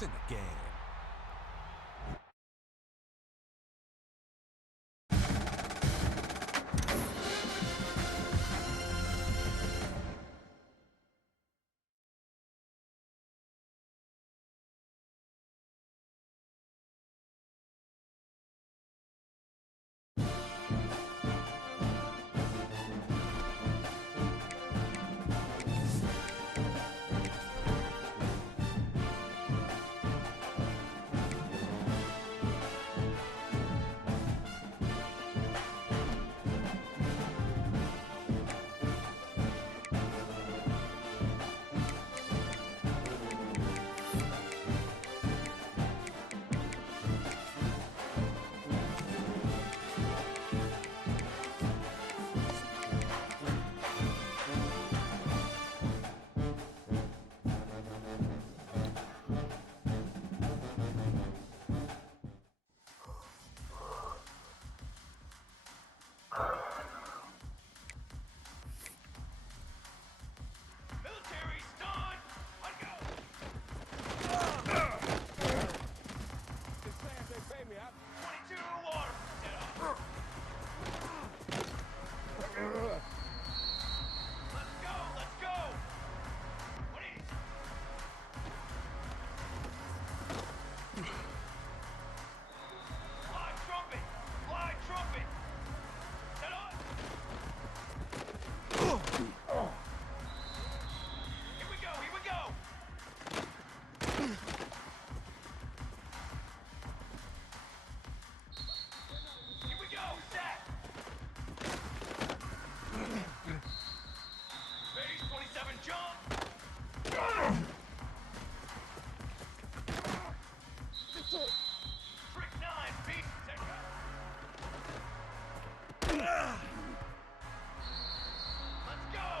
It's in the game. Let's go!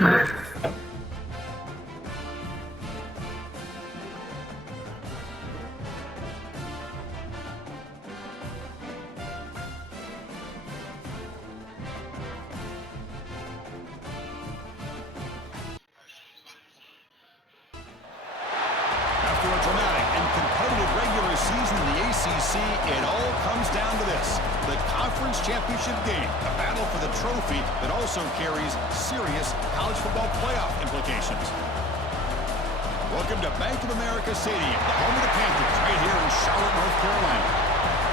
After a dramatic and competitive regular season in the ACC, it all comes down to this: the conference championship game, a battle for the trophy that also carries serious college football playoff implications. Welcome to Bank of America Stadium, the home of the Panthers, right here in Charlotte, North Carolina.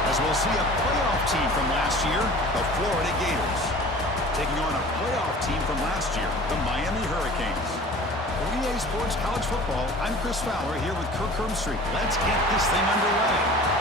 As we'll see a playoff team from last year, the Florida Gators, taking on a playoff team from last year, the Miami Hurricanes. For EA Sports College Football, I'm Chris Fowler here with Kirk Herbstreit. Let's get this thing underway.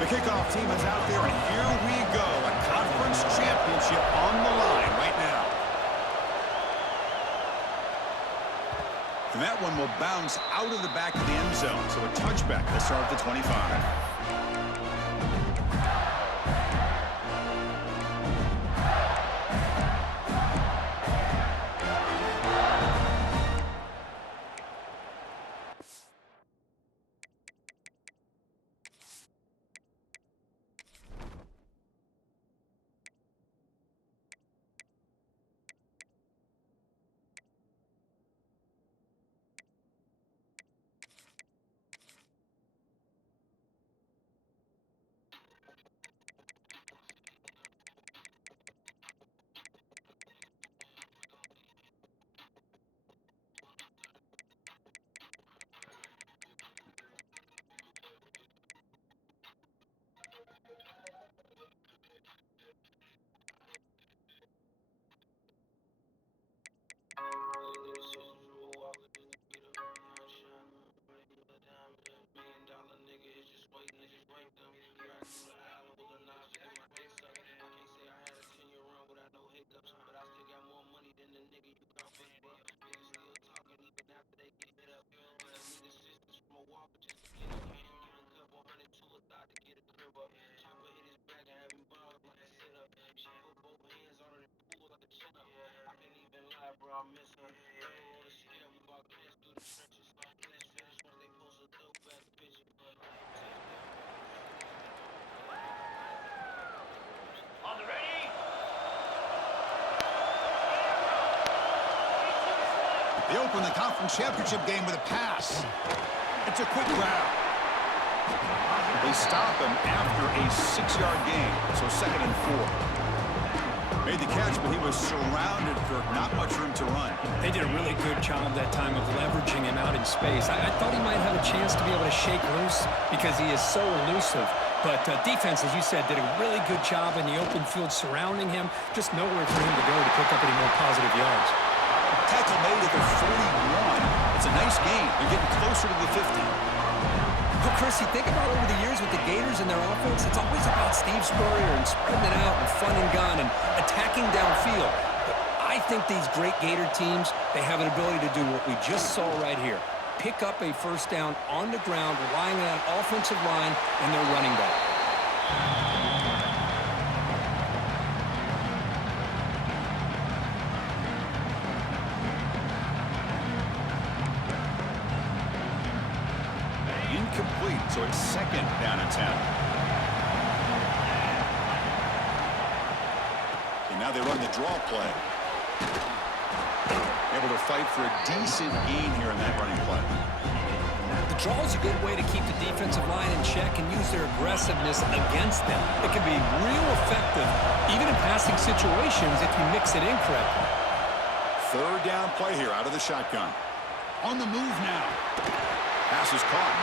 The kickoff team is out there, and here we go. A conference championship on the line right now. And that one will bounce out of the back of the end zone, so a touchback will start at the 25. They open the conference championship game with a pass. It's a quick grab. They stop him after a 6-yard gain, so 2nd and 4. Made the catch, but he was surrounded for not much room to run. They did a really good job that time of leveraging him out in space. I thought he might have a chance to be able to shake loose because he is so elusive. But defense, as you said, did a really good job in the open field surrounding him. Just nowhere for him to go to pick up any more positive yards. Tackle made at the 41. It's a nice gain. They're getting closer to the 50. Well, Chris, you think about over the years with the Gators and their offense, it's always about Steve Spurrier and spreading it out and fun and gun and attacking downfield. But I think these great Gator teams, they have an ability to do what we just saw right here. Pick up a first down on the ground, relying on that offensive line and their running back. Incomplete, so it's 2nd down and 10. And now they run the draw play. Able to fight for a decent gain here in that running play. The draw is a good way to keep the defensive line in check and use their aggressiveness against them. It can be real effective, even in passing situations, if you mix it in correctly. 3rd down play here out of the shotgun. On the move now. Pass is caught.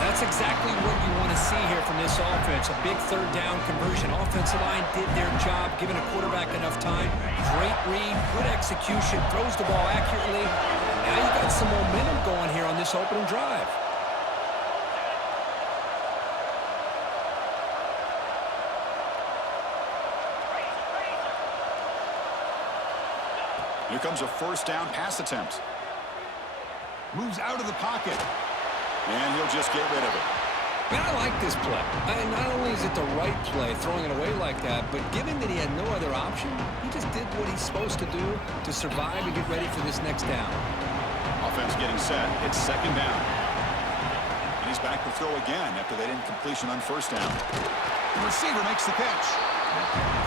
That's exactly what you want to see here from this offense. A big 3rd down conversion. Offensive line did their job, giving a quarterback enough time. Great read, good execution, throws the ball accurately. Now you got some momentum going here on this opening drive. Here comes a first down pass attempt. Moves out of the pocket. And he'll just get rid of it. Man, I like this play. Not only is it the right play, throwing it away like that, but given that he had no other option, he just did what he's supposed to do to survive and get ready for this next down. Offense getting set. It's second down. And he's back to throw again after that incompletion on first down. The receiver makes the catch.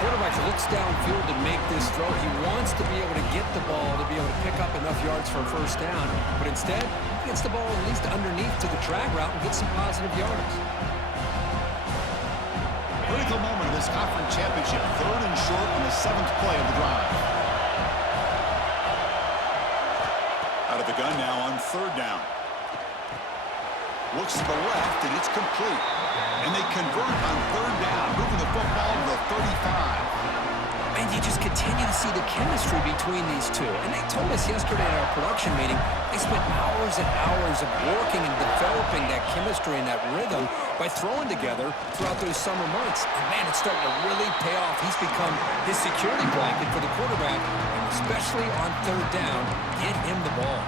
Quarterback looks downfield to make this throw. He wants to be able to get the ball to be able to pick up enough yards for a first down. But instead, he gets the ball at least underneath to the drag route and gets some positive yards. Critical moment of this conference championship. Third and short on the 7th play of the drive. Out of the gun now on third down. Looks to the left, and it's complete. And they convert on third down, moving the football to the 35. And you just continue to see the chemistry between these two. And they told us yesterday at our production meeting, they spent hours and hours of working and developing that chemistry and that rhythm by throwing together throughout those summer months. And man, it's starting to really pay off. He's become his security blanket for the quarterback, and especially on third down, get him the ball.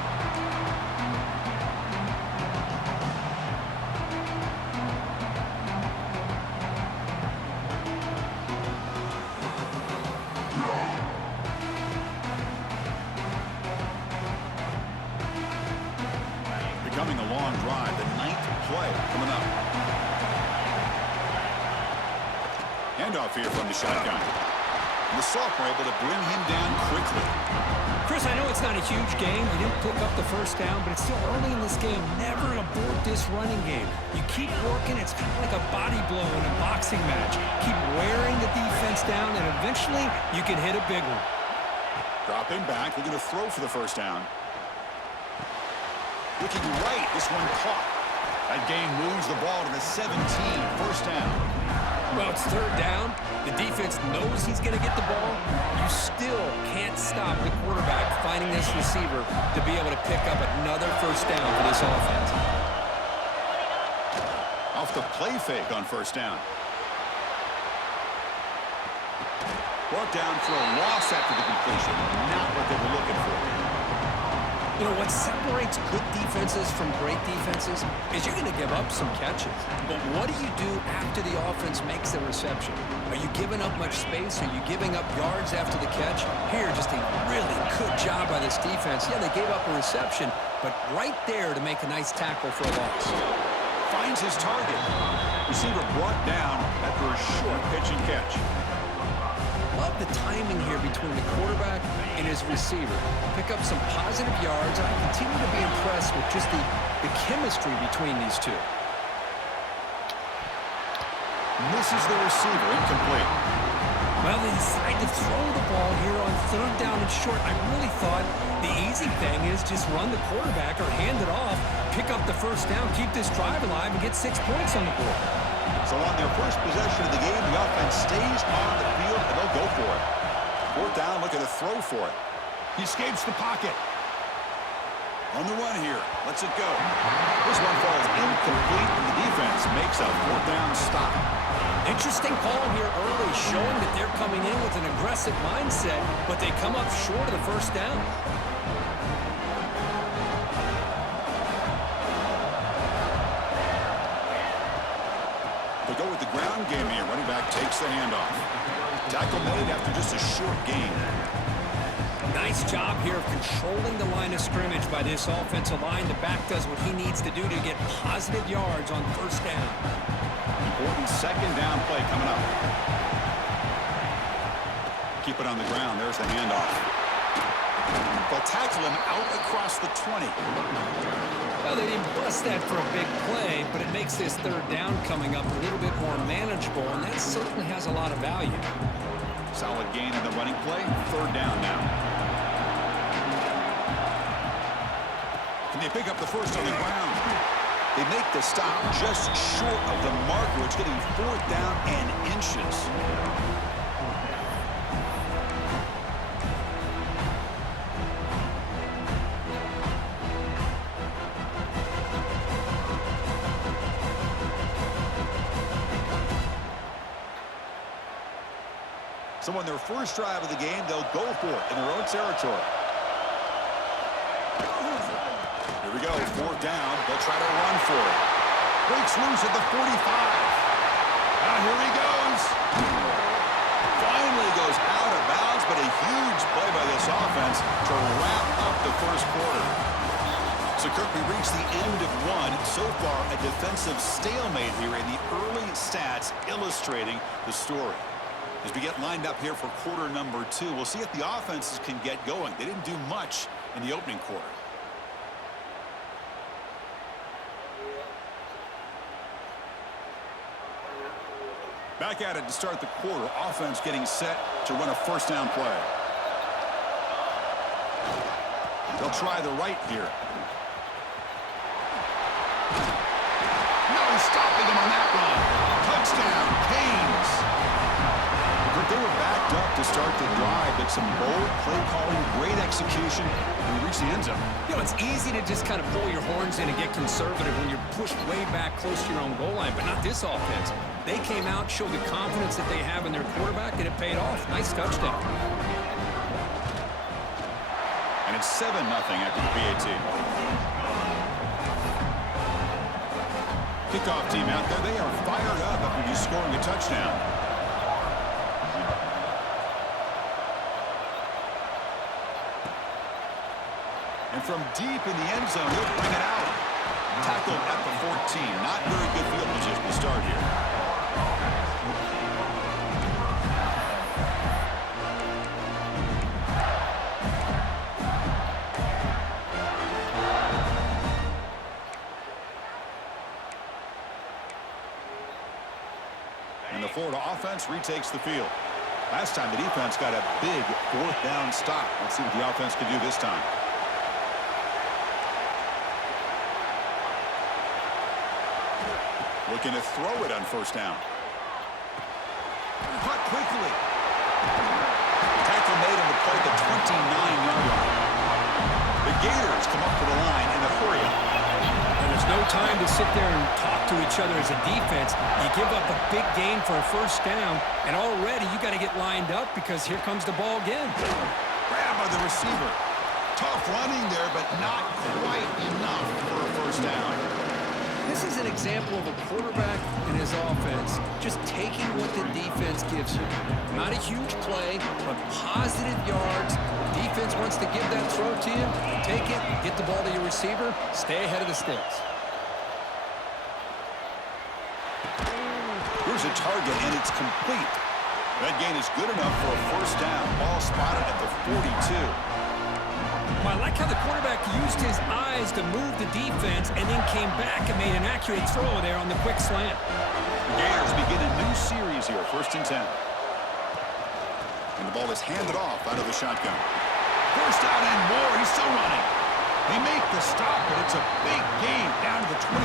Becoming a long drive, the 9th play coming up. Handoff here from the shotgun. And the sophomore able to bring him down quickly. Chris, I know it's not a huge game. You didn't pick up the first down, but it's still early in this game. Never abort this running game. You keep working. It's kind of like a body blow in a boxing match. Keep wearing the defense down, and eventually you can hit a big one. Dropping back, looking to throw for the first down. Looking right, this one caught. That gain moves the ball to the 17, first down. Well, it's third down. The defense knows he's going to get the ball. You still can't stop the quarterback finding this receiver to be able to pick up another first down for this offense. Off the play fake on first down. Brought down for a loss after the completion. Not what they were looking for. You know, what separates good defenses from great defenses is you're going to give up some catches. But what do you do after the offense makes the reception? Are you giving up much space? Are you giving up yards after the catch? Here, just a really good job by this defense. Yeah, they gave up a reception, but right there to make a nice tackle for a loss. Finds his target. Receiver brought down after a short pitch and catch. Love the timing here between the quarterback and his receiver. Pick up some positive yards, and I continue to be impressed with just the chemistry between these two. Misses the receiver, incomplete. Well, they decide to throw the ball here on third down and short. I really thought the easy thing is just run the quarterback or hand it off, pick up the first down, keep this drive alive, and get 6 points on the board. So on their first possession of the game, the offense stays on the field, and they'll go for it. Fourth down, looking to throw for it. He escapes the pocket. On the run here, lets it go. This one falls incomplete, and the defense makes a fourth down stop. Interesting call here early, showing that they're coming in with an aggressive mindset, but they come up short of the first down. They go with the ground game here. Running back takes the handoff. Tackle made after just a short gain. Nice job here of controlling the line of scrimmage by this offensive line. The back does what he needs to do to get positive yards on first down. Important second down play coming up. Keep it on the ground. There's the handoff. They'll tackle him out across the 20. Well, they didn't bust that for a big play, but it makes this third down coming up a little bit more manageable, and that certainly has a lot of value. Solid gain in the running play. Third down now. Can they pick up the first on the ground? They make the stop just short of the marker. It's getting fourth down and inches. So on their first drive of the game, they'll go for it in their own territory. Here we go, fourth down. They'll try to run for it. Breaks loose at the 45. Here he goes. Finally goes out of bounds, but a huge play by this offense to wrap up the first quarter. So, Kirk, we reached the end of one. So far, a defensive stalemate here in the early stats illustrating the story. As we get lined up here for quarter number 2, we'll see if the offenses can get going. They didn't do much in the opening quarter. Back at it to start the quarter. Offense getting set to run a first down play. They'll try the right here. No stopping him on that one. Touchdown, Canes. But they were backed up to start the drive, but some bold play calling, great execution, and we reached the end zone. You know, it's easy to just kind of pull your horns in and get conservative when you're pushed way back close to your own goal line, but not this offense. They came out, showed the confidence that they have in their quarterback, and it paid off. Nice touchdown. And it's 7-0 after the PAT. Kickoff team out there. They are fired up after just scoring a touchdown. And from deep in the end zone, he'll bring it out. Tackled at the 14. Not very good field position to start here. And the Florida offense retakes the field. Last time the defense got a big fourth down stop. Let's see what the offense can do this time. Looking to throw it on first down. Caught quickly. Tackle made on the play at the 29-yard line. The Gators come up to the line in a hurry. And there's no time to sit there and talk to each other as a defense. You give up a big gain for a first down, and already you got to get lined up because here comes the ball again. Grab by the receiver. Tough running there, but not quite enough for a first down. This is an example of a quarterback and his offense just taking what the defense gives you. Not a huge play, but positive yards. Defense wants to give that throw to you. Take it, get the ball to your receiver, stay ahead of the sticks. Here's a target, and it's complete. That gain is good enough for a first down. Ball spotted at the 42. I like how the quarterback used his eyes to move the defense and then came back and made an accurate throw there on the quick slant. The Gators begin a new series here, 1st and 10. And the ball is handed off out of the shotgun. First down and more. He's still running. They make the stop, but it's a big gain down to the 29.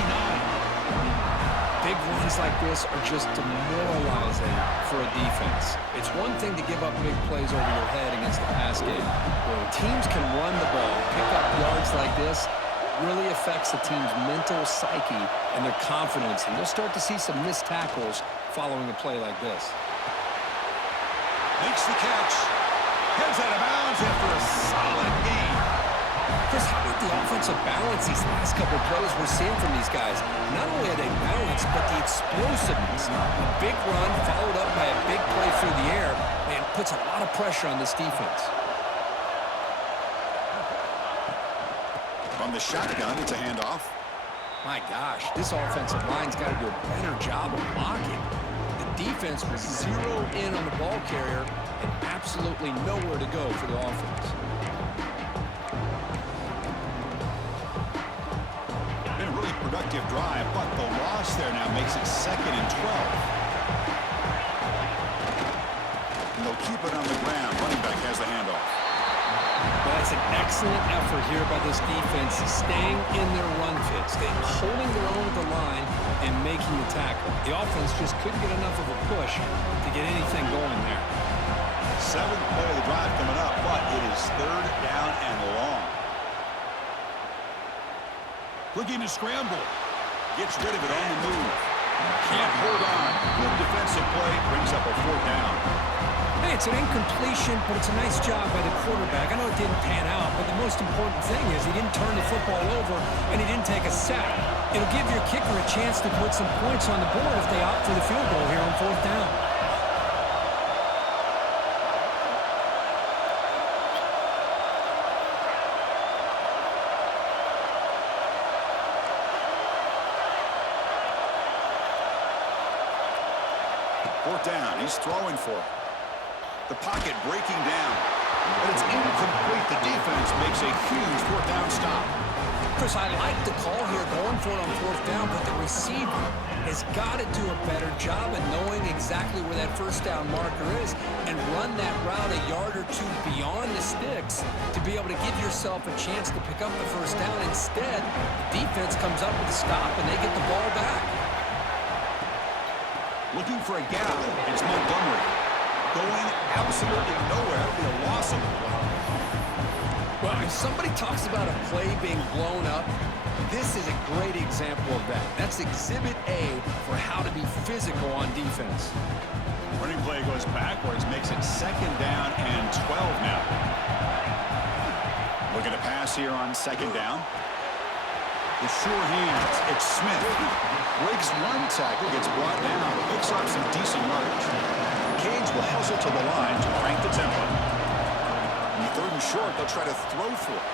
Big runs like this are just demoralizing for a defense. It's one thing to give up big plays over your head against the pass game. When teams can run the ball, pick up yards like this, it really affects the team's mental psyche and their confidence. And you'll start to see some missed tackles following a play like this. Makes the catch. Heads out of bounds after a solid gain. Chris, how about the offensive balance these last couple of plays we're seeing from these guys? Not only are they balanced, but the explosiveness. A big run followed up by a big play through the air, and puts a lot of pressure on this defense. From the shotgun, it's a handoff. My gosh, this offensive line's got to do a better job of blocking. The defense was zero in on the ball carrier and absolutely nowhere to go for the offense. Productive drive, but the loss there now makes it 2nd and 12. And they'll keep it on the ground. Running back has the handoff. Well, that's an excellent effort here by this defense, staying in their run fit, holding their own at the line and making the tackle. The offense just couldn't get enough of a push to get anything going there. 7th play of the drive coming up, but it is 3rd down and long. Looking to scramble. Gets rid of it on the move. Can't hold on. Good defensive play. Brings up a 4th down. Hey, it's an incompletion, but it's a nice job by the quarterback. I know it didn't pan out, but the most important thing is he didn't turn the football over and he didn't take a sack. It'll give your kicker a chance to put some points on the board if they opt for the field goal here on 4th down. Fourth down, he's throwing for it. The pocket breaking down, but it's incomplete. The defense makes a huge 4th down stop. Chris, I like the call here going for it on 4th down, but the receiver has got to do a better job of knowing exactly where that 1st down marker is and run that route a yard or two beyond the sticks to be able to give yourself a chance to pick up the 1st down. Instead, the defense comes up with a stop and they get the ball back. Looking for a gap, it's Montgomery. Going absolutely nowhere. It'll be a loss of the play. Well, if somebody talks about a play being blown up, this is a great example of that. That's exhibit A for how to be physical on defense. Running play goes backwards, makes it 2nd down and 12 now. Looking to pass here on 2nd down. The sure hands, it's Smith. Breaks one tackle, gets brought down, picks up some decent yardage. Canes will hustle to the line to crank the tempo. In the 3rd and short, they'll try to throw for it.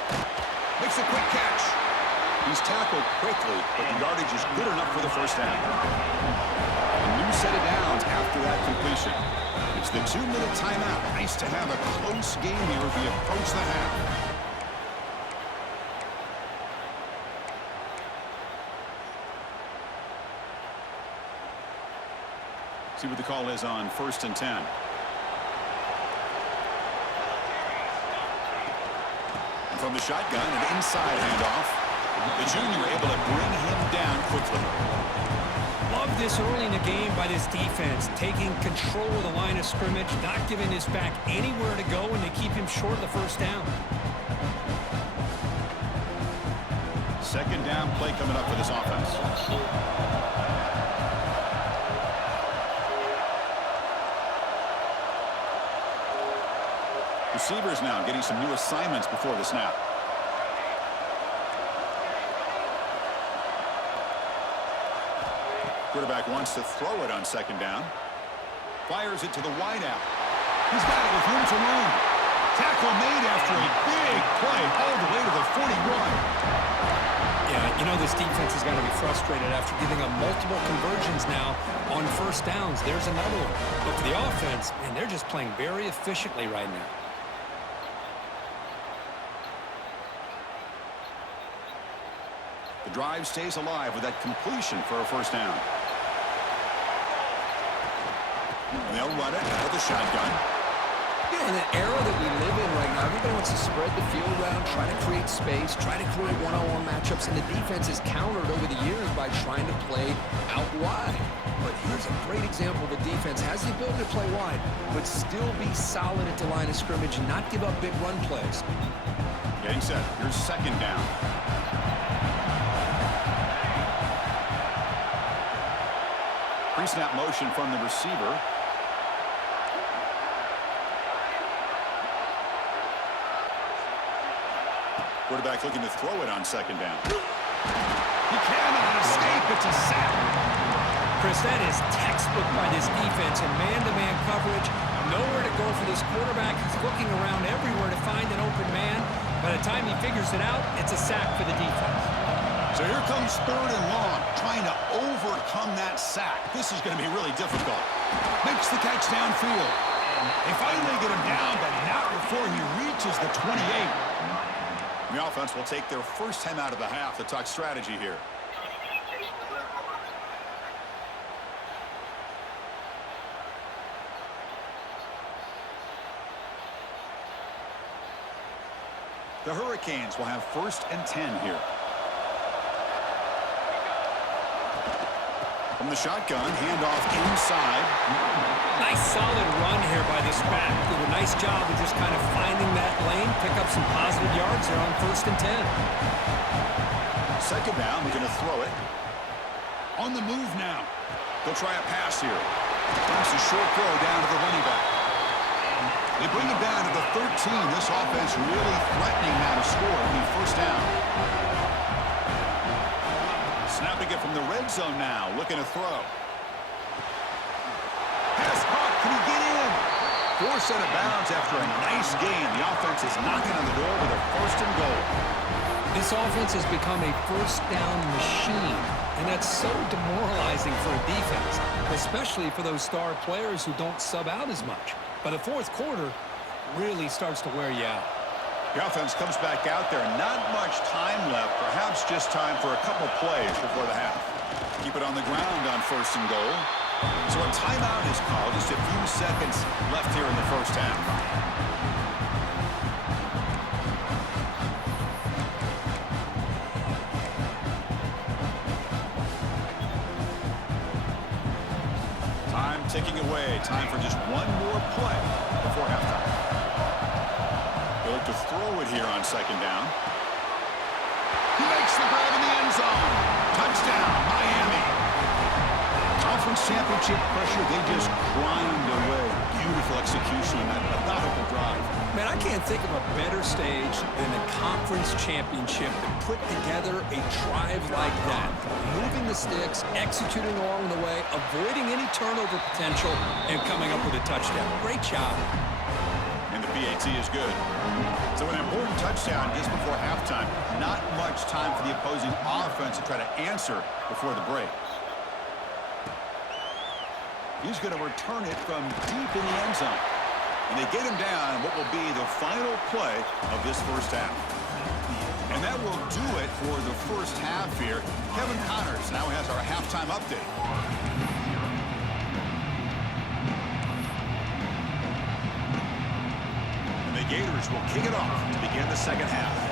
Makes a quick catch. He's tackled quickly, but the yardage is good enough for the 1st down. A new set of downs after that completion. It's the 2-minute timeout. Nice to have a close game here as we approach the half. See what the call is on 1st and 10. And from the shotgun, an inside handoff. The junior able to bring him down quickly. Love this early in the game by this defense, taking control of the line of scrimmage, not giving his back anywhere to go, and they keep him short of the 1st down. 2nd down play coming up for this offense. Receivers now getting some new assignments before the snap. Quarterback wants to throw it on 2nd down. Fires it to the wideout. He's got it with room to run. Tackle made after a big play all the way to the 41. Yeah, you know this defense is going to be frustrated after giving up multiple conversions now on 1st downs. There's another one. But for the offense, man, they're just playing very efficiently right now. The drive stays alive with that completion for a 1st down. And they'll run it out of the shotgun. Yeah, in an era that we live in right now, everybody wants to spread the field around, try to create space, try to create one-on-one matchups, and the defense is countered over the years by trying to play out wide. But here's a great example of a defense has the ability to play wide, but still be solid at the line of scrimmage and not give up big run plays. Getting set. Here's 2nd down. Pre-snap motion from the receiver. Quarterback looking to throw it on 2nd down. He cannot escape. It's a sack. Chris, that is textbook by this defense in man-to-man coverage. Nowhere to go for this quarterback. He's looking around everywhere to find an open man. By the time he figures it out, it's a sack for the defense. So here comes 3rd and long, trying to overcome that sack. This is going to be really difficult. Makes the catch downfield. They finally get him down, but not before he reaches the 28. The offense will take their 1st time out of the half to talk strategy here. The Hurricanes will have 1st and 10 here. From the shotgun, handoff inside. Nice solid run here by this back. Did a nice job of just kind of finding that lane, pick up some positive yards there on 1st and 10. 2nd down, we're going to throw it. On the move now. They'll try a pass here. That's a short throw down to the running back. They bring it down to the 13. This offense really threatening now to score. The first down. Snapping it from the red zone now. Looking to throw. Pass caught. Can he get in? Forced out of bounds after a nice gain. The offense is knocking on the door with a first and goal. This offense has become a first down machine, and that's so demoralizing for a defense, especially for those star players who don't sub out as much. By the fourth quarter, really starts to wear you out. The offense comes back out there. Not much time left. Perhaps just time for a couple plays before the half. Keep it on the ground on first and goal. So a timeout is called. Just a few seconds left here in the first half. Time ticking away. Time for just one more play before halftime. They'll look to throw it here on second down. He makes the grab in the end zone. Touchdown, Miami. Conference championship pressure, they just grind away. Beautiful execution on that methodical drive. Man, I can't think of a better stage than the conference championship to put together a drive like that. Moving the sticks, executing along the way, avoiding any turnover potential, and coming up with a touchdown. Great job. And the PAT is good. So an important touchdown just before halftime. Not much time for the opposing offense to try to answer before the break. He's going to return it from deep in the end zone. And they get him down what will be the final play of this first half. And that will do it for the first half here. Kevin Connors now has our halftime update. And the Gators will kick it off to begin the second half.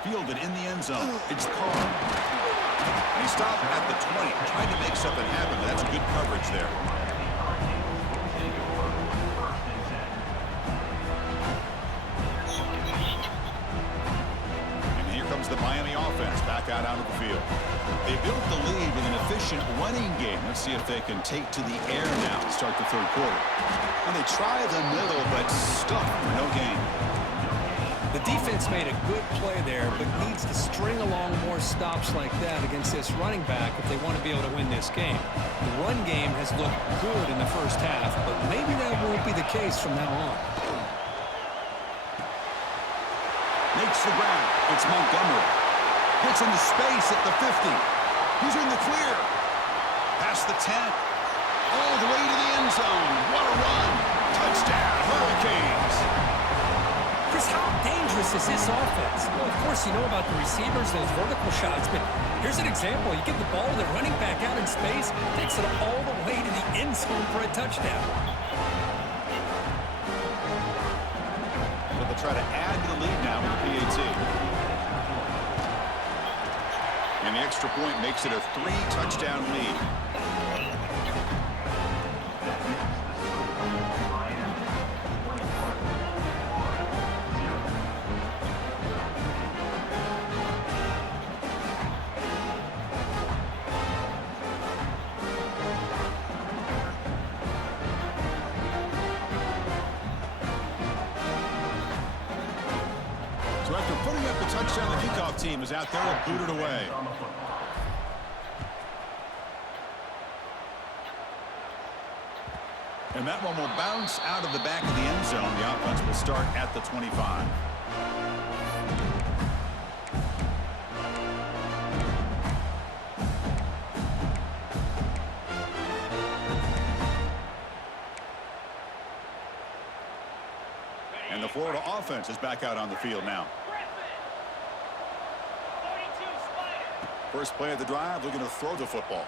Fielded in the end zone. It's Carr. And he stopped at the 20, trying to make something happen. That's good coverage there. And here comes the Miami offense back out onto the field. They built the lead with an efficient running game. Let's see if they can take to the air now to start the third quarter. And they try the middle, but stuck for no gain. The defense made a good play there, but needs to string along more stops like that against this running back if they want to be able to win this game. The run game has looked good in the first half, but maybe that won't be the case from now on. Makes the grab. It's Montgomery. Gets into space at the 50. He's in the clear. Past the 10. All the way to the end zone. What a run. Touchdown, Hurricanes. Chris, how dangerous is this offense? Well, of course, you know about the receivers, those vertical shots, but here's an example. You get the ball to the running back out in space, takes it all the way to the end zone for a touchdown. But they'll try to add to the lead now with the PAT. And the extra point makes it a 3-touchdown lead. So after putting up the touchdown, the kickoff team is out there to boot it away. And that one will bounce out of the back of the end zone. The offense will start at the 25. And the Florida offense is back out on the field now. First play of the drive, looking to throw the football.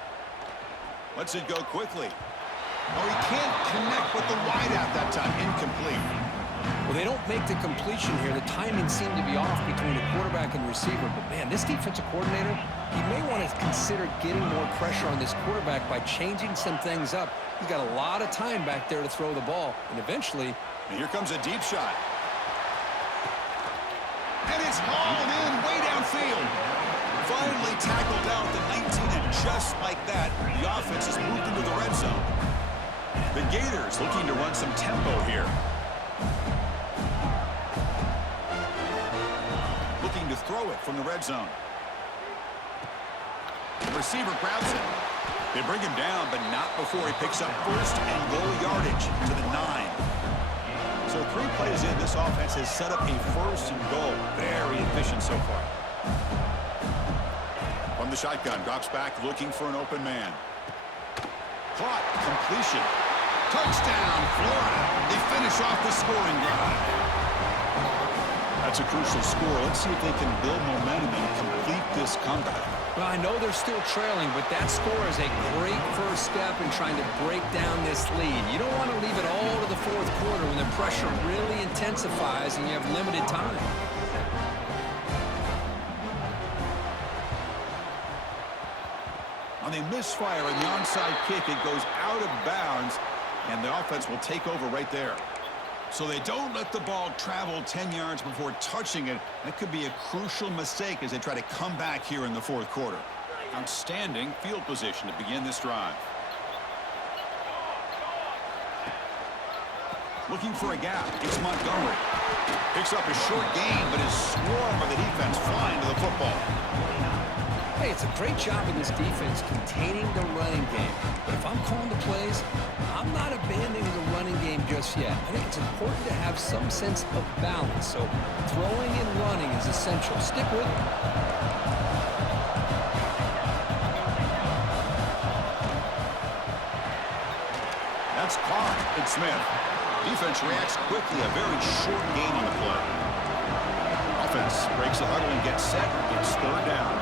Lets it go quickly. Oh, he can't connect with the wideout that time. Incomplete. Well, they don't make the completion here. The timing seemed to be off between the quarterback and receiver. But, man, this defensive coordinator, he may want to consider getting more pressure on this quarterback by changing some things up. He's got a lot of time back there to throw the ball. And eventually... And here comes a deep shot. And it's hauled in way downfield. Finally tackled down at the 19, and just like that, the offense has moved into the red zone. The Gators looking to run some tempo here. Looking to throw it from the red zone. The receiver grabs it. They bring him down, but not before he picks up first and goal yardage to the 9. So 3 plays in, this offense has set up a first and goal. Very efficient so far. From the shotgun, drops back looking for an open man. Caught, completion. Touchdown, Florida. They finish off the scoring drive. That's a crucial score. Let's see if they can build momentum and complete this comeback. Well, I know they're still trailing, but that score is a great first step in trying to break down this lead. You don't want to leave it all to the fourth quarter when the pressure really intensifies and you have limited time. On a misfire in the onside kick, it goes out of bounds, and the offense will take over right there. So they don't let the ball travel 10 yards before touching it. That could be a crucial mistake as they try to come back here in the fourth quarter. Outstanding field position to begin this drive. Looking for a gap. It's Montgomery. Picks up a short gain, but is swarmed by the defense flying to the football. Hey, it's a great job of this defense containing the running game. But if I'm calling the plays, I'm not abandoning the running game just yet. I think it's important to have some sense of balance. So throwing and running is essential. Stick with it. That's caught. It's Smith. Defense reacts quickly. A very short gain on the play. Offense breaks the huddle and gets set. It's third down.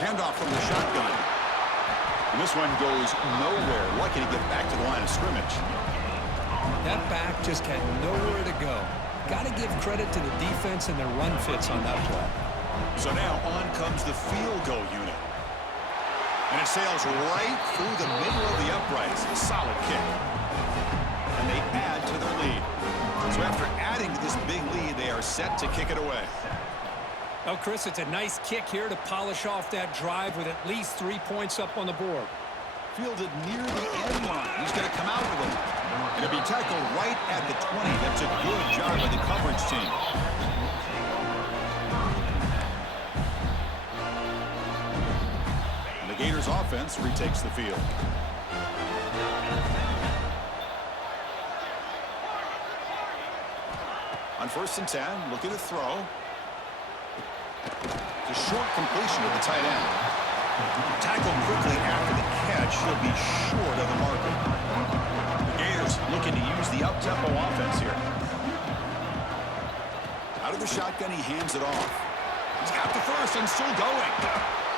Handoff from the shotgun. And this one goes nowhere. Lucky to get back to the line of scrimmage. That back just had nowhere to go. Got to give credit to the defense and their run fits on that play. So now on comes the field goal unit. And it sails right through the middle of the uprights. A solid kick. And they add to their lead. So after adding to this big lead, they are set to kick it away. Well, Chris, it's a nice kick here to polish off that drive with at least 3 points up on the board. Fielded near the end line. He's going to come out with it. Going to be tackled right at the 20. That's a good job by the coverage team. And the Gators offense retakes the field. On 1st and 10, looking to throw. It's a short completion to the tight end. Tackled quickly after the catch. He'll be short of the marker. The Gators looking to use the up-tempo offense here. Out of the shotgun, he hands it off. He's got the first and still going.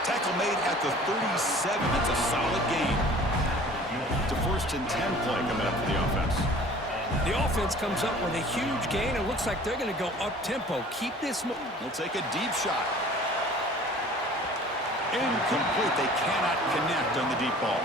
Tackle made at the 37. It's a solid gain. It's a 1st and 10 play coming up for the offense. The offense comes up with a huge gain. It looks like they're going to go up-tempo. Keep this moving. They'll take a deep shot. Incomplete. They cannot connect on the deep ball.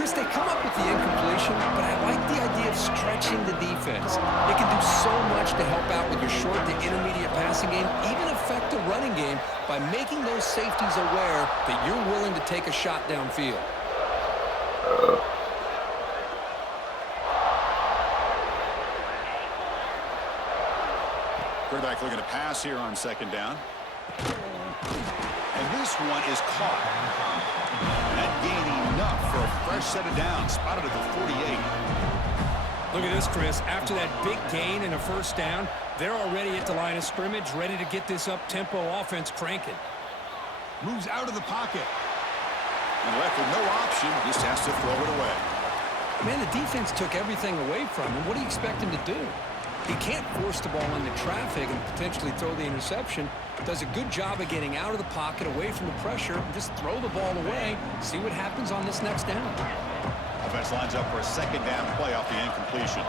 Chris, they come up with the incompletion, but I like the idea of stretching the defense. It can do so much to help out with your short to intermediate passing game, even affect the running game by making those safeties aware that you're willing to take a shot downfield. Quarterback looking to pass here on 2nd down. And this one is caught. And that gain enough for a fresh set of downs. Spotted at the 48. Look at this, Chris. After that big gain and a 1st down, they're already at the line of scrimmage, ready to get this up-tempo offense cranking. Moves out of the pocket. And left with no option, just has to throw it away. Man, the defense took everything away from him. What do you expect him to do? He can't force the ball into traffic and potentially throw the interception. Does a good job of getting out of the pocket, away from the pressure, and just throw the ball away. See what happens on this next down. Offense lines up for a 2nd down play off the incompletion.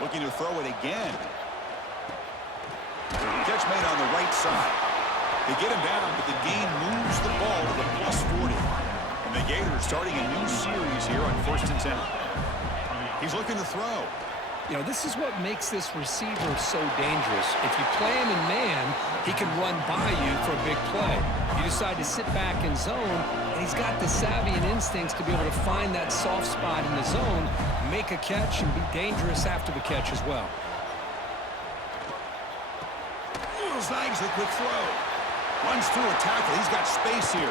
Looking to throw it again. Catch made on the right side. They get him down, but the gain moves the ball to the +40. And the Gators starting a new series here on 1st and 10. He's looking to throw. You know, this is what makes this receiver so dangerous. If you play him in man, he can run by you for a big play. You decide to sit back in zone, and he's got the savvy and instincts to be able to find that soft spot in the zone, make a catch, and be dangerous after the catch as well. Snags the quick throw. Runs through a tackle. He's got space here.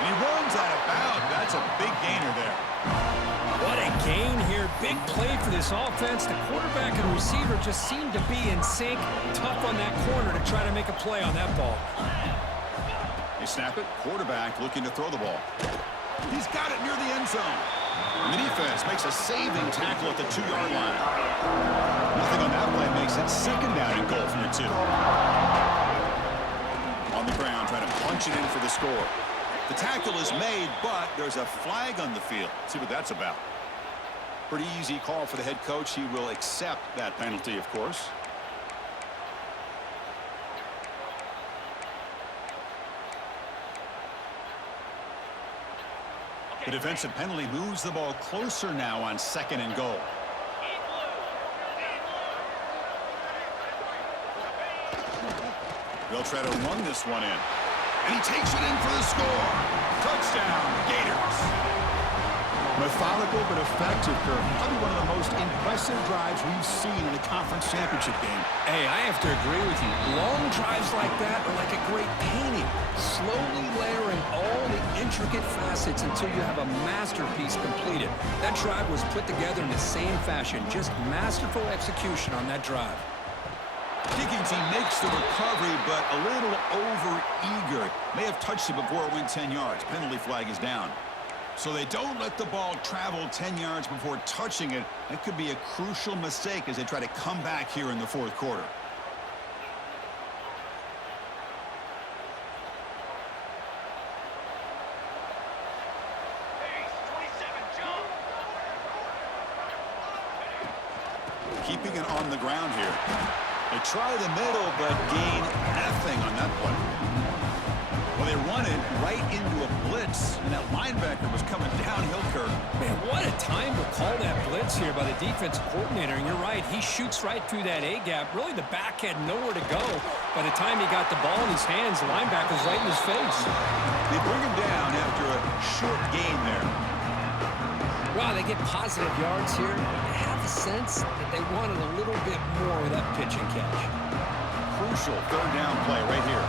And he runs out of bounds. That's a big gainer there. What a gain here. Big play for this offense. The quarterback and receiver just seem to be in sync. Tough on that corner to try to make a play on that ball. They snap it. Quarterback looking to throw the ball. He's got it near the end zone. And the defense makes a saving tackle at the 2-yard line. Nothing on that play makes it second down and goal from the 2. On the ground, trying to punch it in for the score. The tackle is made, but there's a flag on the field. Let's see what that's about. Pretty easy call for the head coach. He will accept that penalty, of course. The defensive penalty moves the ball closer now on 2nd and goal. They'll try to run this one in. And he takes it in for the score. Touchdown, Gators. Methodical but effective, Kirk. Probably one of the most impressive drives we've seen in a conference championship game. Hey, I have to agree with you. Long drives like that are like a great painting. Slowly layering all the intricate facets until you have a masterpiece completed. That drive was put together in the same fashion. Just masterful execution on that drive. Kicking team makes the recovery, but a little over-eager. May have touched it before it went 10 yards. Penalty flag is down. So they don't let the ball travel 10 yards before touching it. That could be a crucial mistake as they try to come back here in the 4th quarter. Keeping it on the ground here. They try the middle, but gain nothing on that play. Well, they run it right into a blitz, and that linebacker was coming downhill, Kirk. Man, what a time to call that blitz here by the defensive coordinator. And you're right, he shoots right through that A-gap. Really, the back had nowhere to go. By the time he got the ball in his hands, the linebacker's right in his face. They bring him down after a short gain there. Wow, they get positive yards here. I have a sense that they wanted a little bit more with that pitch and catch. Crucial 3rd down play right here.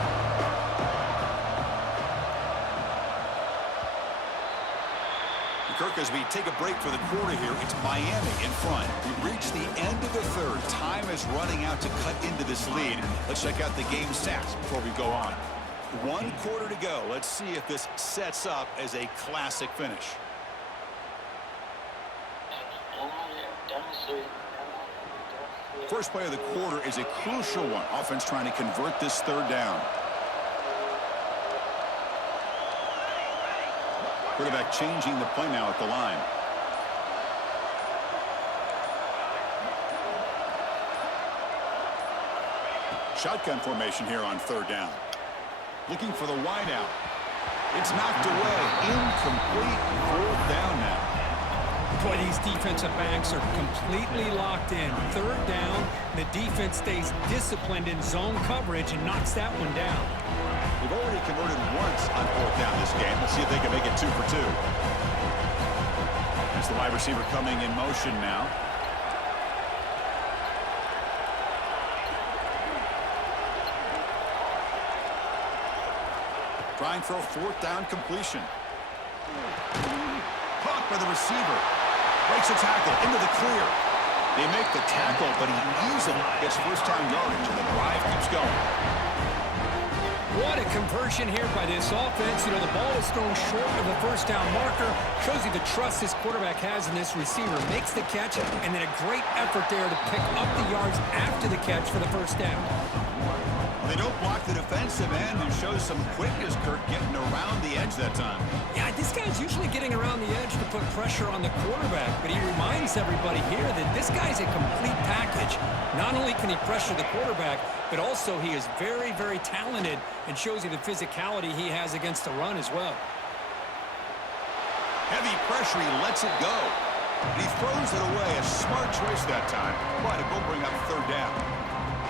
Kirk, as we take a break for the quarter here, it's Miami in front. We've reached the end of the 3rd. Time is running out to cut into this lead. Let's check out the game stats before we go on. 1 quarter to go. Let's see if this sets up as a classic finish. First play of the quarter is a crucial one. Offense trying to convert this 3rd down. Quarterback changing the play now at the line. Shotgun formation here on 3rd down. Looking for the wideout. It's knocked away. Incomplete. 4th down now. Boy, these defensive backs are completely locked in. 3rd down, the defense stays disciplined in zone coverage and knocks that one down. They've already converted once on 4th down this game. Let's see if they can make it 2 for 2. There's the wide receiver coming in motion now. Trying for a 4th down completion. Caught by the receiver. Breaks a tackle into the clear. They make the tackle, but he easily gets 1st down yardage, and the drive keeps going. What a conversion here by this offense. You know, the ball is thrown short of the 1st down marker. Shows you the trust this quarterback has in this receiver. Makes the catch, and then a great effort there to pick up the yards after the catch for the 1st down. They don't block the defensive end and shows some quickness, Kirk, getting around the edge that time. Yeah, this guy's usually getting around the edge to put pressure on the quarterback, but he reminds everybody here that this guy's a complete package. Not only can he pressure the quarterback, but also he is very, very talented and shows you the physicality he has against the run as well. Heavy pressure, he lets it go. And he throws it away. A smart choice that time. But it will bring up third down.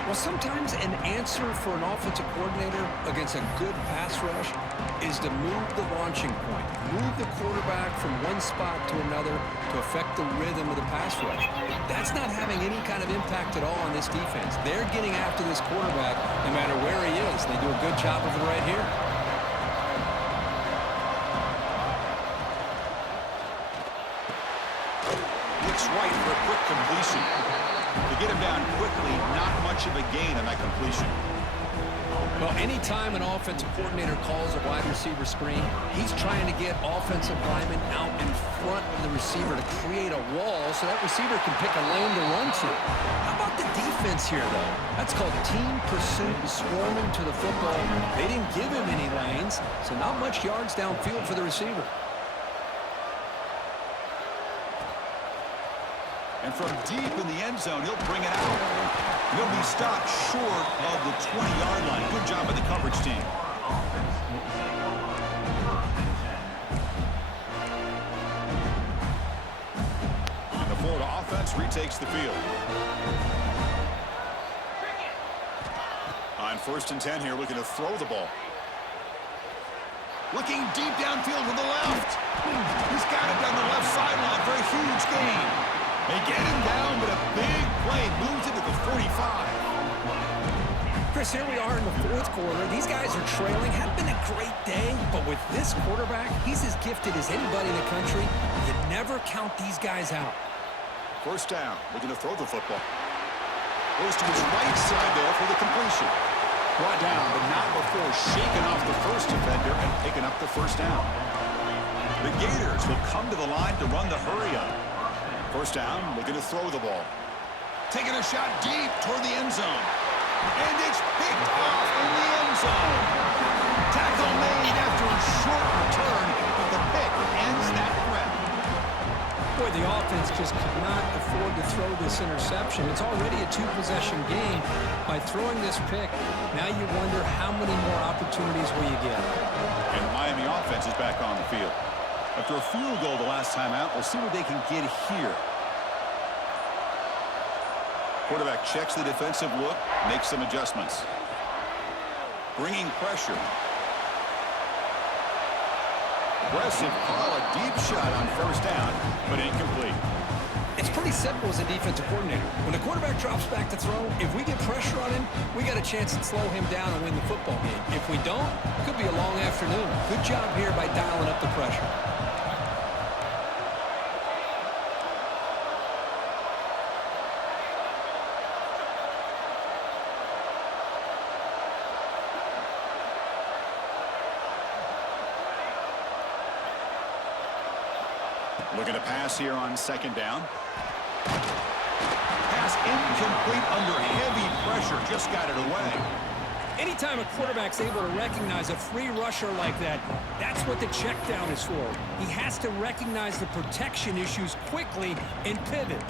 Well, sometimes an answer for an offensive coordinator against a good pass rush is to move the launching point, move the quarterback from one spot to another to affect the rhythm of the pass rush. That's not having any kind of impact at all on this defense. They're getting after this quarterback no matter where he is. They do a good job of it right here. Looks right for a quick completion. To get him down quickly, not much of a gain on that completion. Well, anytime an offensive coordinator calls a wide receiver screen, he's trying to get offensive linemen out in front of the receiver to create a wall so that receiver can pick a lane to run to. How about the defense here, though? That's called team pursuit, swarming to the football. They didn't give him any lanes, so not much yards downfield for the receiver. And from deep in the end zone, he'll bring it out. He'll be stopped short of the 20-yard line. Good job by the coverage team. And the Florida offense retakes the field. On 1st and 10 here, looking to throw the ball. Looking deep downfield to the left. He's got it down the left sideline for a huge gain. They get him down, but a big play moves into the 45. Chris, here we are in the 4th quarter. These guys are trailing. Hadn't been a great day, but with this quarterback, he's as gifted as anybody in the country. You never count these guys out. 1st down, looking to throw the football. Goes to his right side there for the completion. Brought down, but not before shaking off the first defender and picking up the 1st down. The Gators will come to the line to run the hurry-up. 1st down, looking to throw the ball. Taking a shot deep toward the end zone. And it's picked off in the end zone. Tackle made after a short return, but the pick ends that threat. Boy, the offense just could not afford to throw this interception. It's already a 2-possession game. By throwing this pick, now you wonder how many more opportunities will you get. And the Miami offense is back on the field. After a field goal the last time out, we'll see what they can get here. Quarterback checks the defensive look, makes some adjustments. Bringing pressure. Aggressive call, a deep shot on 1st down, but incomplete. It's pretty simple as a defensive coordinator. When the quarterback drops back to throw, if we get pressure on him, we got a chance to slow him down and win the football game. If we don't, it could be a long afternoon. Good job here by dialing up the pressure. Looking to pass here on 2nd down. Pass incomplete under heavy pressure. Just got it away. Anytime a quarterback's able to recognize a free rusher like that, that's what the check down is for. He has to recognize the protection issues quickly and pivot.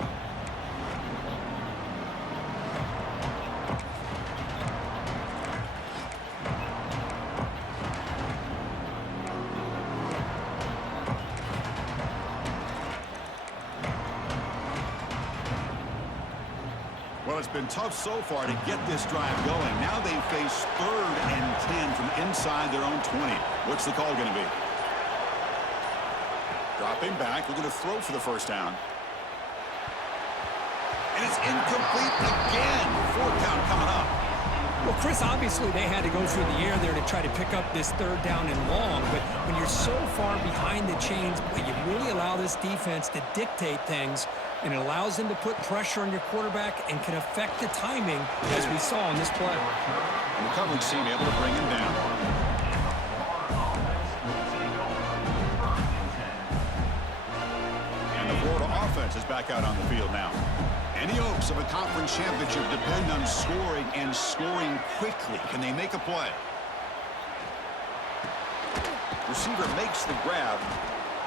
Well, it's been tough so far to get this drive going. Now they face 3rd and 10 from inside their own 20. What's the call going to be? Dropping back, looking to throw for the 1st down. And it's incomplete again. 4th down coming up. Well, Chris, obviously they had to go through the air there to try to pick up this 3rd down and long, but when you're so far behind the chains, boy, you really allow this defense to dictate things, and it allows them to put pressure on your quarterback and can affect the timing, as we saw in this play. And the coverage team able to bring him down. And the Florida offense is back out on the field now. Any hopes of a conference championship depend on scoring and scoring quickly. Can they make a play? Receiver makes the grab.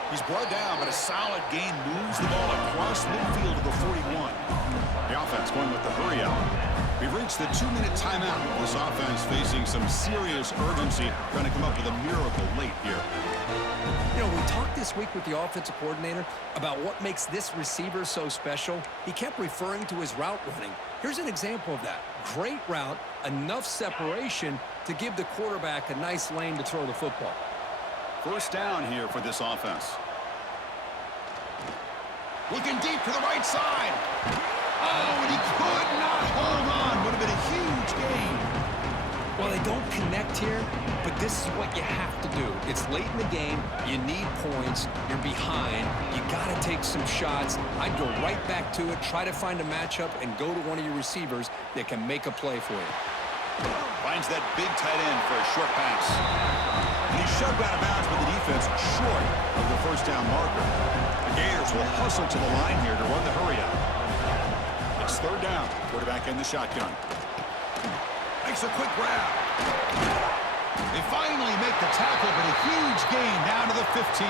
He's brought down, but a solid gain moves the ball across midfield to the 41. The offense going with the hurry out. We've reached the 2-minute timeout. This offense facing some serious urgency, trying to come up with a miracle late here. You know, we talked this week with the offensive coordinator about what makes this receiver so special. He kept referring to his route running. Here's an example of that. Great route, enough separation to give the quarterback a nice lane to throw the football. First down here for this offense. Looking deep to the right side. Oh, and he could not hold on. Would have been a huge gain. Well, they don't connect here, but this is what you have to do. It's late in the game. You need points. You're behind. You got to take some shots. I'd go right back to it, try to find a matchup, and go to one of your receivers that can make a play for you. Finds that big tight end for a short pass. And he's shoved out of bounds with the defense short of the first down marker. The Gators will hustle to the line here to run the hurry up. It's third down. Quarterback in the shotgun. Makes a quick grab. They finally make the tackle, but a huge gain down to the 15.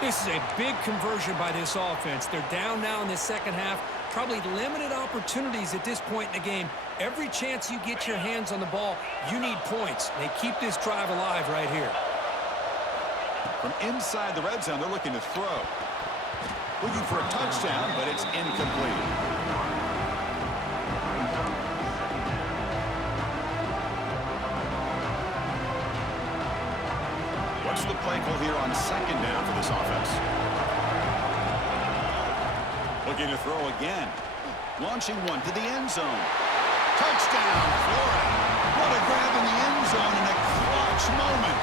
This is a big conversion by this offense. They're down now in the second half. Probably limited opportunities at this point in the game. Every chance you get your hands on the ball, you need points. They keep this drive alive right here. From inside the red zone, they're looking to throw. Looking for a touchdown, but it's incomplete. What's the play call here on second down for this offense? Looking to throw again. Launching one to the end zone. Touchdown, Florida. What a grab in the end zone in a clutch moment.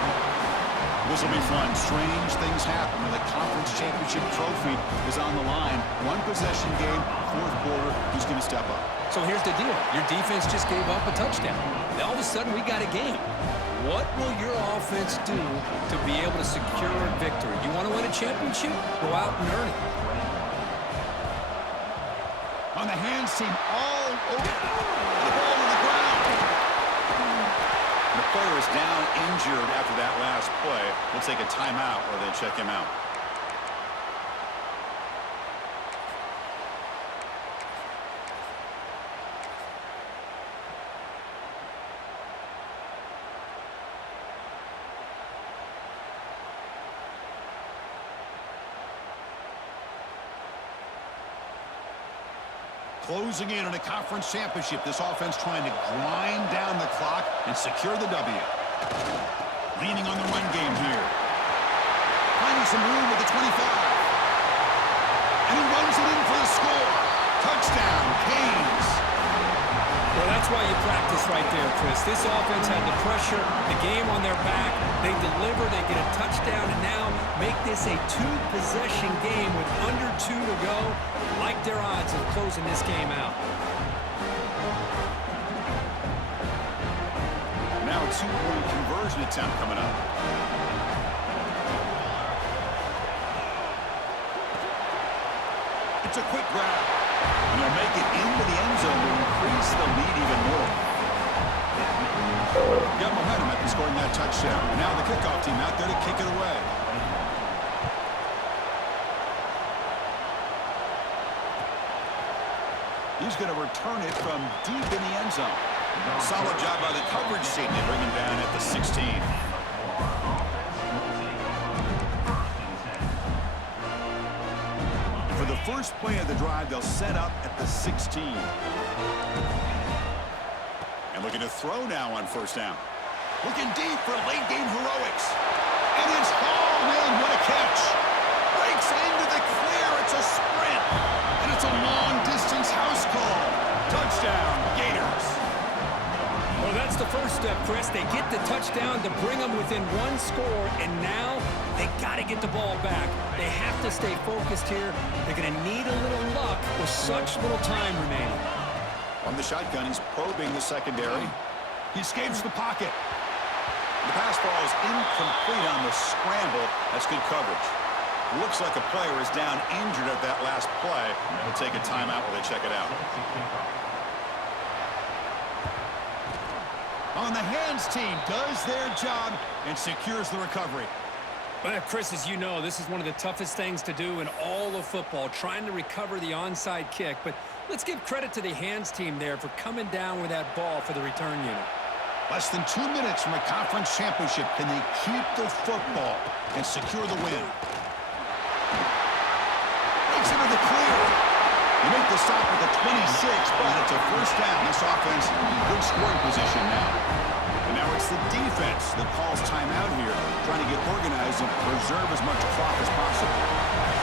This will be fun. Strange things happen when the conference championship trophy is on the line. One possession game, fourth quarter. Who's going to step up? So here's the deal. Your defense just gave up a touchdown. Now all of a sudden we got a game. What will your offense do to be able to secure a victory? You want to win a championship? Go out and earn it. On the hands team all over. The ball to the ground. The player is down injured after that last play. We'll take a timeout or they check him out. Closing in on a conference championship. This offense trying to grind down the clock and secure the W. Leaning on the run game here. Finding some room with the 25. And he runs it in for the score. Touchdown, Canes. Well, that's why you practice right there, Chris. This offense had the pressure, the game on their back. They deliver, they get a touchdown, and now make this a two-possession game with under 2 to go. Like their odds of closing this game out. Now a two-point conversion attempt coming up. It's a quick grab. And they'll make it into the end zone to increase the lead even more. Got momentum after scoring that touchdown. And now the kickoff team out there to kick it away. He's going to return it from deep in the end zone. Solid job by the coverage team to bring him down at the 16. For the first play of the drive, they'll set up at the 16. And looking to throw now on first down. Looking deep for late game heroics. And it's hauled in. What a catch. Breaks into the clear. It's a sprint. And it's a long-distance house call. Touchdown, Gators. Well, that's the first step, Chris. They get the touchdown to bring them within one score, and now they got to get the ball back. They have to stay focused here. They're going to need a little luck with such little time remaining. On the shotgun, he's probing the secondary. He escapes the pocket. The pass ball is incomplete on the scramble. That's good coverage. Looks like a player is down injured at that last play. We'll take a timeout while they check it out. On the hands team does their job and secures the recovery. Well, Chris, as you know, this is one of the toughest things to do in all of football, trying to recover the onside kick. But Let's give credit to the hands team there for coming down with that ball for the return unit. Less than 2 minutes from a conference championship. Can they keep the football and secure the win? Makes into the clear. You make the stop with a 26, but it's a first down. This offense in good scoring position now. And now it's the defense that calls timeout here, trying to get organized and preserve as much clock as possible.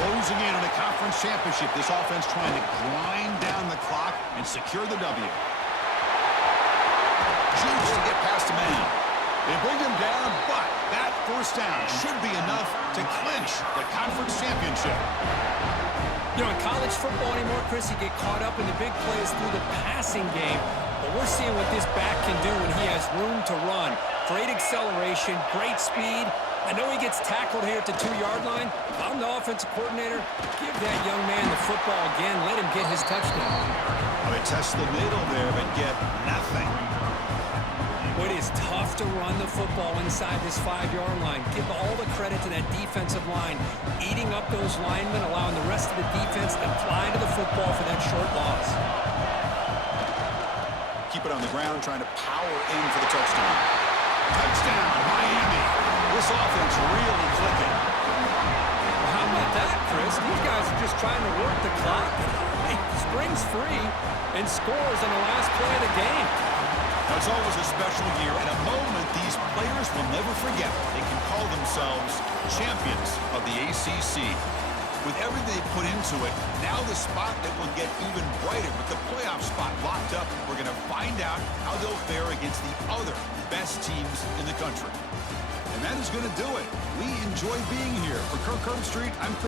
Closing in on a conference championship, this offense trying to grind down the clock and secure the W. Shoots to get past the man. They bring him down, but that first down should be enough to clinch the conference championship. You know, in college football anymore, Chris, you get caught up in the big plays through the passing game. But we're seeing what this back can do when he has room to run. Great acceleration, great speed. I know he gets tackled here at the 2-yard line. If I'm the offensive coordinator, give that young man the football again. Let him get his touchdown. They test the middle there, but get nothing. It is tough to run the football inside this 5-yard line. Give all the credit to that defensive line, eating up those linemen, allowing the rest of the defense to fly to the football for that short loss. Keep it on the ground, trying to power in for the touchdown. Touchdown, Miami. This offense really clicking. Well, how about that, Chris? These guys are just trying to work the clock. He springs free and scores on the last play of the game. Now, it's always a special year and a moment these players will never forget. They can call themselves champions of the ACC. With everything they put into it, now the spotlight will get even brighter. With the playoff spot locked up, we're going to find out how they'll fare against the other best teams in the country. And that is going to do it. We enjoy being here. For Kirk Herbstreit, I'm Chris.